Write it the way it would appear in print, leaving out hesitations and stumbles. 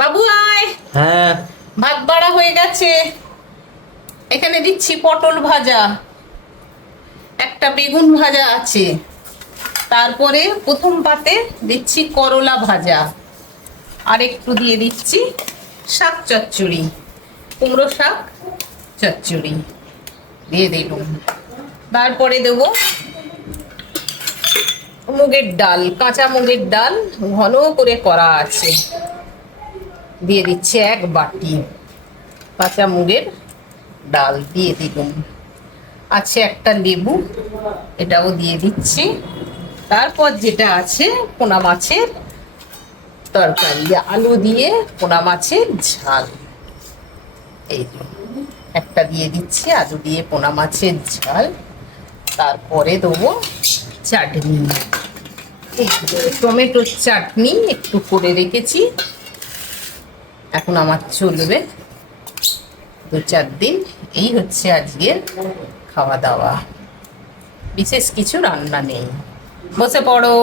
বাবু আয়, হ্যাঁ। ভাত বাড়া হয়ে গেছে। এখানে দিচ্ছি পটল ভাজা, একটা বেগুন ভাজা আছে, তারপরে প্রথম পাতে দিচ্ছি করলা ভাজা, আর একটু দিয়ে দিচ্ছি শাক চচ্চড়ি, কুমড়ো শাক চচ্চড়ি দিয়ে দিলাম। তারপরে দেবো মুগের ডাল, কাঁচা মুগের ডাল ঘন করে করা আছে, দিয়ে দিচ্ছি 1 বাটি কাঁচা মুগের ডাল দিয়ে দিলাম। আছে একটা লেবু, এটাও দিয়ে দিচ্ছি। তারপর যেটা আছে পোনা মাছের তরকারি, আলু দিয়ে পোনা মাছের ঝাল, এই যে একটা দিয়ে দিচ্ছি আলু দিয়ে পোনা মাছের ঝাল। তারপরে দেবো চাটনি, টমেটোর চাটনি একটু করে রেখেছি, এখন আমার চলবে 2-4 দিন। এই হচ্ছে আজকের খাওয়া দাওয়া, বিশেষ কিছু রান্না নেই। বসে পড়ো।